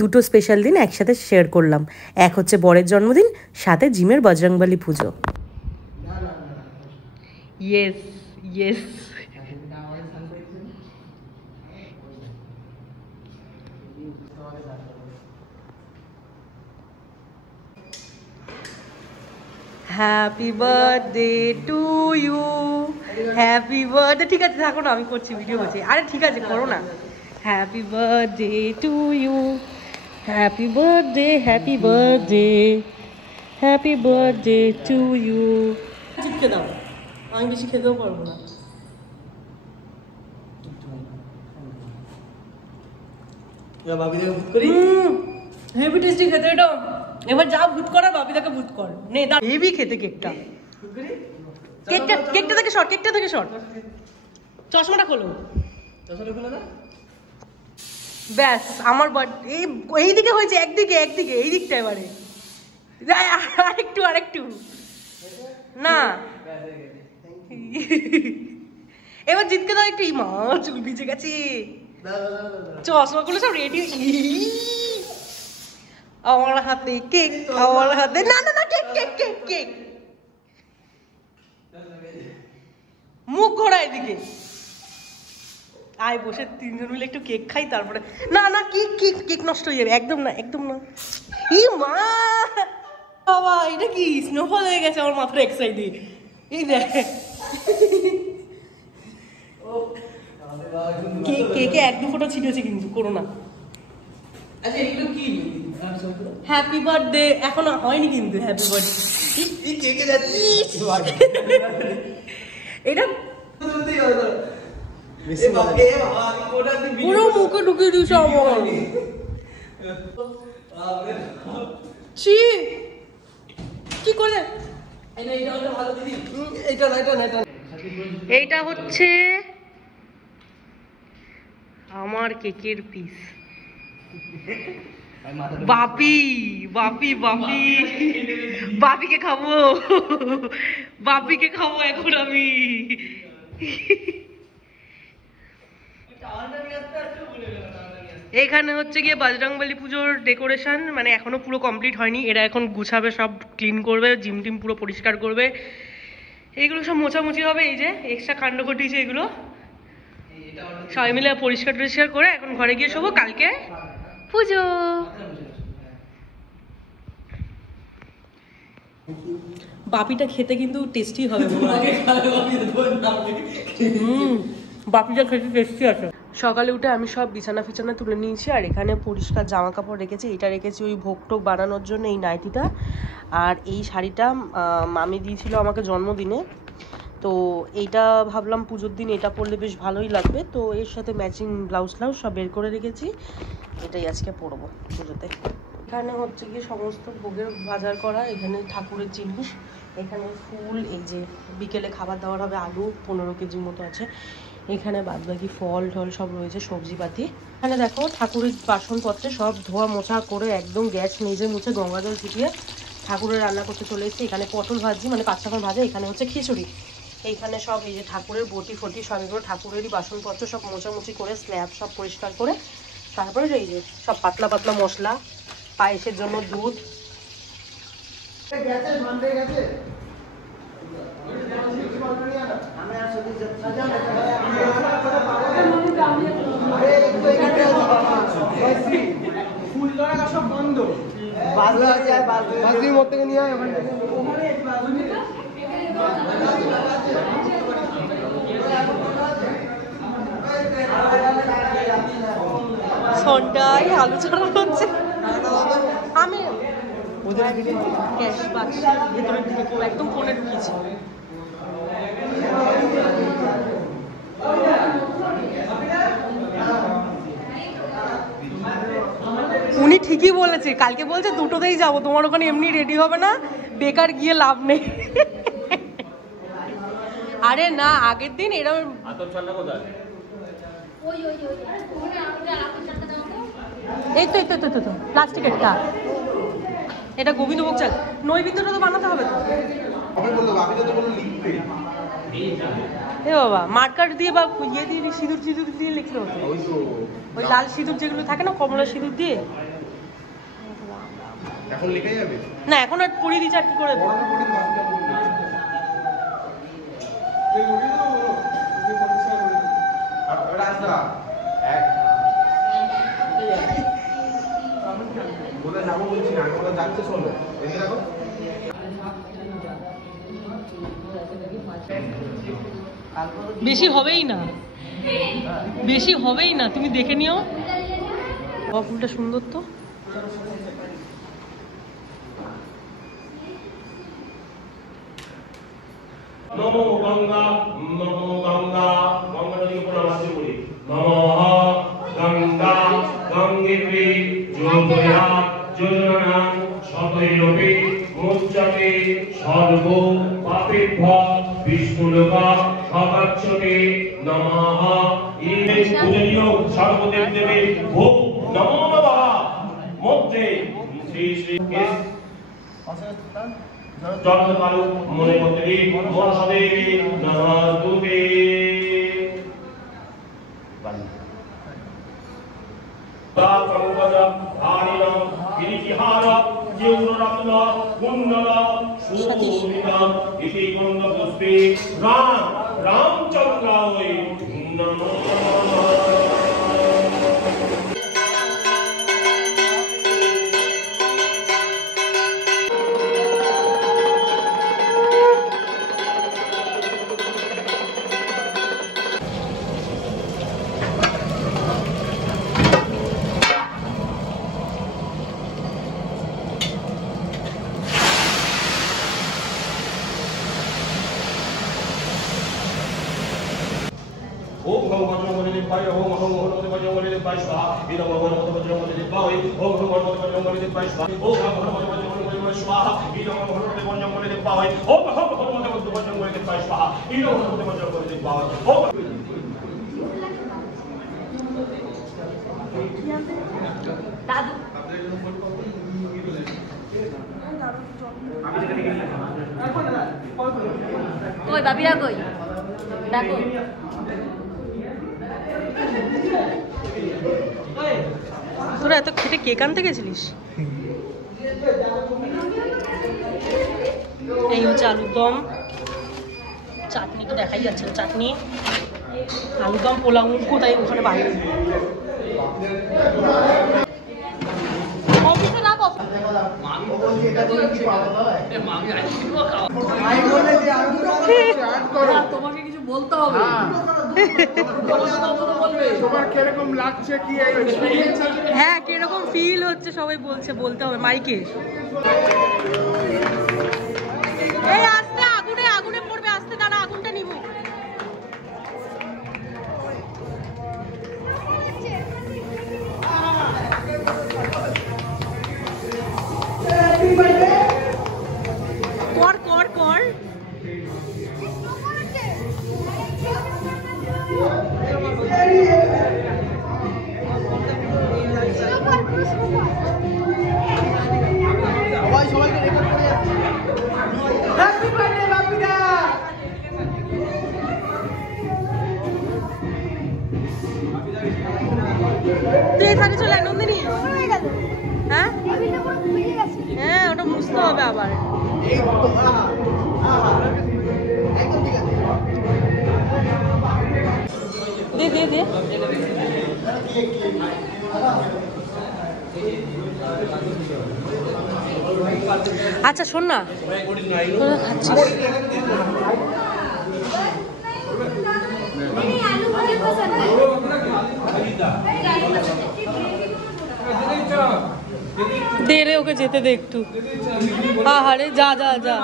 দুটো স্পেশাল দিন একসাথে শেয়ার করলাম। এক হচ্ছে বরের জন্মদিন, সাথে জিমের বজরংবলী পুজো। Yes yes. Happy birthday to you, happy birthday. ঠিক আছে থাকো না, আমি করছি, ভিডিও করছি। আরে ঠিক আছে করো না। Happy birthday to you, happy birthday, happy birthday, happy birthday to you. চিপকে দাও, আমি বেশি খেতেও পারবো না। হেভি টেস্টি খেতে এটা। এবার যা ভূত করার বাপিদাকে ভূত কর। নে দা, হেভি খেতে কেকটা। কেকটা থেকে শর্ট, কেকটা থেকে শর্ট। চশমাটা খোলো, চশমাটা খোলো না। ব্যাস আমার এইদিকে হয়েছে, একদিকে এই দিকটা। এবারে আরেকটু না। এবার জিতকে দাও একটু। মা চুল ভিজে গেছে, চশমাগুলো সব রেডি। আমার হাতে কেক, আমার হাতে। না না না, কেক কেক কেক কেক। মুখ ঘোরা এদিকে। আয় বসে তিনজন মিলে একটু কেক খাই, তারপরে। না না, কেক কেক কেক নষ্ট হয়ে যাবে। একদম না, একদম না। ই মা বাবা, এটা কি স্নোফল হয়ে গেছে আমার মাথার এক সাইডে। এই দেখ, কেকে এক দু ফোঁটা ছিটেছে কিন্তু, করো না। আচ্ছা এগুলো কি? হ্যাপি বার্থডে এখনো হয়নি কিন্তু। হ্যাপি বার্থডে এটা পুরো মুখে ঢুকিয়ে দিয়েছ আমার। কি করে? এইটা হচ্ছে আমার কেকের পিস। বাপিকে খাবো এখন আমি। এখানে হচ্ছে গিয়ে বজরংবলী পুজোর ডেকোরেশন, মানে এখনো পুরো কমপ্লিট হয়নি। এরা এখন গুছাবে, সব ক্লিন করবে, জিম টিম পুরো পরিষ্কার করবে, এইগুলো সব মোছামুছি হবে। এই যে এক্সট্রা কাণ্ড ঘটিয়েছে এগুলো, সবাই মিলে পরিষ্কার টরিষ্কার করে এখন ঘরে গিয়ে শোবো। কালকে পুজো। বাপিটা খেতে কিন্তু টেস্টি হবে। বাপিটা খেতে টেস্টি আছে। সকালে উঠে আমি সব বিছানা ফিছানা তুলে নিয়েছি, আর এখানে পরিষ্কার জামা কাপড় রেখেছি। এটা রেখেছি ওই ভোগ টোগ বানানোর জন্য, এই নাইটিটা। আর এই শাড়িটা মামি দিয়েছিল আমাকে জন্মদিনে, তো এইটা ভাবলাম পুজোর দিন এটা পরলে বেশ ভালোই লাগবে, তো এর সাথে ম্যাচিং ব্লাউজ সব বের করে রেখেছি। এটাই আজকে পরবো পুজোতে। এখানে হচ্ছে গিয়ে সমস্ত ভোগের বাজার করা, এখানে ঠাকুরের জিনিস, এখানে ফুল, এই যে বিকেলে খাবার দাবার হবে, আলু 15 কেজির মতো আছে, এখানে বাদবাকি ফল টল সব রয়েছে, সবজিপাতি। এখানে দেখো ঠাকুরের বাসনপত্রে সব ধোয়া মোছা করে একদম গ্যাস মেজে মুছে গঙ্গা জল ছিটিয়ে ঠাকুরের রান্না করতে চলে এসেছি। এখানে পটল ভাজি, মানে পাঁচটাকার ভাজা, এখানে হচ্ছে খিচুড়ি। এইখানে সব এই যে ঠাকুরের বটি ফটি সব, এগুলো ঠাকুরেরই বাসনপত্র সব মোছামুছি করে স্ল্যাব সব পরিষ্কার করে, তারপরে এই যে সব পাতলা পাতলা মশলা, পায়েসের জন্য দুধ। সব বন্ধ, বাজরির মধ্যে থেকে নিয়ে হয় ওখান থেকে। সন্ধ্যায় আলু ছাড়া হচ্ছে। আমি ক্যাশ বাক্সের ভেতরে একদম ফোনে ঢুকিয়েছি। উনি ঠিকই বলেছে, কালকে বলছে দুটোতেই যাবো, তোমার ওখানে এমনি রেডি হবে না, বেকার গিয়ে লাভ নেই। আরে না, আগের দিন এরকম এই তো প্লাস্টিকেরটা, এটা গোবিন্দভোগ চাল। নৈবেদ্যটা তো বানাতে হবে তো। এ বাবা, মার্কার দিয়ে বা ইয়ে দিয়ে সিঁদুর দিয়ে লিখতে হতো, ওই লাল সিঁদুর যেগুলো থাকে না, কমলা সিঁদুর দিয়ে এখন লিখে যাবে না, এখন আর পড়িয়ে দিচ্ছে আর কি করে বেশি হবেই না, বেশি হবেই না, তুমি দেখে নিও। ফুলটা সুন্দর তো। নমো গঙ্গা নমো গঙ্গা গঙ্গা নদীকে প্রণাম করি। নমঃ গঙ্গা গঙ্গেতে যোগয়া যোজনা সতৈরপি মুচ্যতে সর্ব পাপেভ্যঃ বিষ্ণুলোকা সকাচ্যতে। নমঃ ইমে পূজনীয় সর্বদেবদেবে ভোগ নমো নমঃ। মধ্যে শ্রী শ্রী জগৎকালু মনে মন্ত্রী মহাদেবী নমস্তুতে। পঙ্কজ ধারিণ গিরিহার চিউররত্ন কুণ্ডল সুশোভিত ইতি কুণ্ড পুষ্পে রামচন্দ্রায় নমঃ। ओम भगवान बजरंगबली देवाय ओम भगवान बजरंगबली देवाय स्वाहा इदं भगवान बजरंगबली देवाय ओम भगवान बजरंगबली देवाय स्वाहा ओम भगवान बजरंगबली देवाय स्वाहा इदं भगवान बजरंगबली देवाय ओम भगवान बजरंगबली देवाय स्वाहा इदं भगवान बजरंगबली देवाय ओम दादू कोई बाबीरा कोई डाको তোরা এত খেটে কেক আনতে গেছিলিস? এই হচ্ছে আলুর দম, চাটনি তো দেখাই যাচ্ছে, চাটনি আলুর দম পোলাও কোথায় ওখানে বাইরে অফিসে রাখ। তোমাকে কিছু বলতে হবে, তোমার কিরকম লাগছে, কি হ্যাঁ কিরকম ফিল হচ্ছে সবাই বলছে, বলতে হবে মাইকে। এই আস্তে আগুনে আগুনে পড়বে, আস্তে দাঁড়া, আগুনটা নিব। কর কর কর তুই এখানে চলে আয় নন্দিনী। হ্যাঁ হ্যাঁ ওটা বুঝতে হবে আবার। দে দে দে আচ্ছা শোন না, তোরা খাচ্ছিস দে রে, ওকে যেতে দে একটু। আহারে যা যা যা।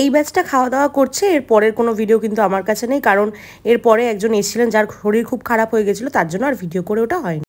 এই ব্যাচটা খাওয়া দাওয়া করছে, এর পরের কোনো ভিডিও কিন্তু আমার কাছে নেই, কারণ এরপরে একজন এসেছিলেন যার শরীর খুব খারাপ হয়ে গেছিলো, তার জন্য আর ভিডিও করে ওটা হয়নি।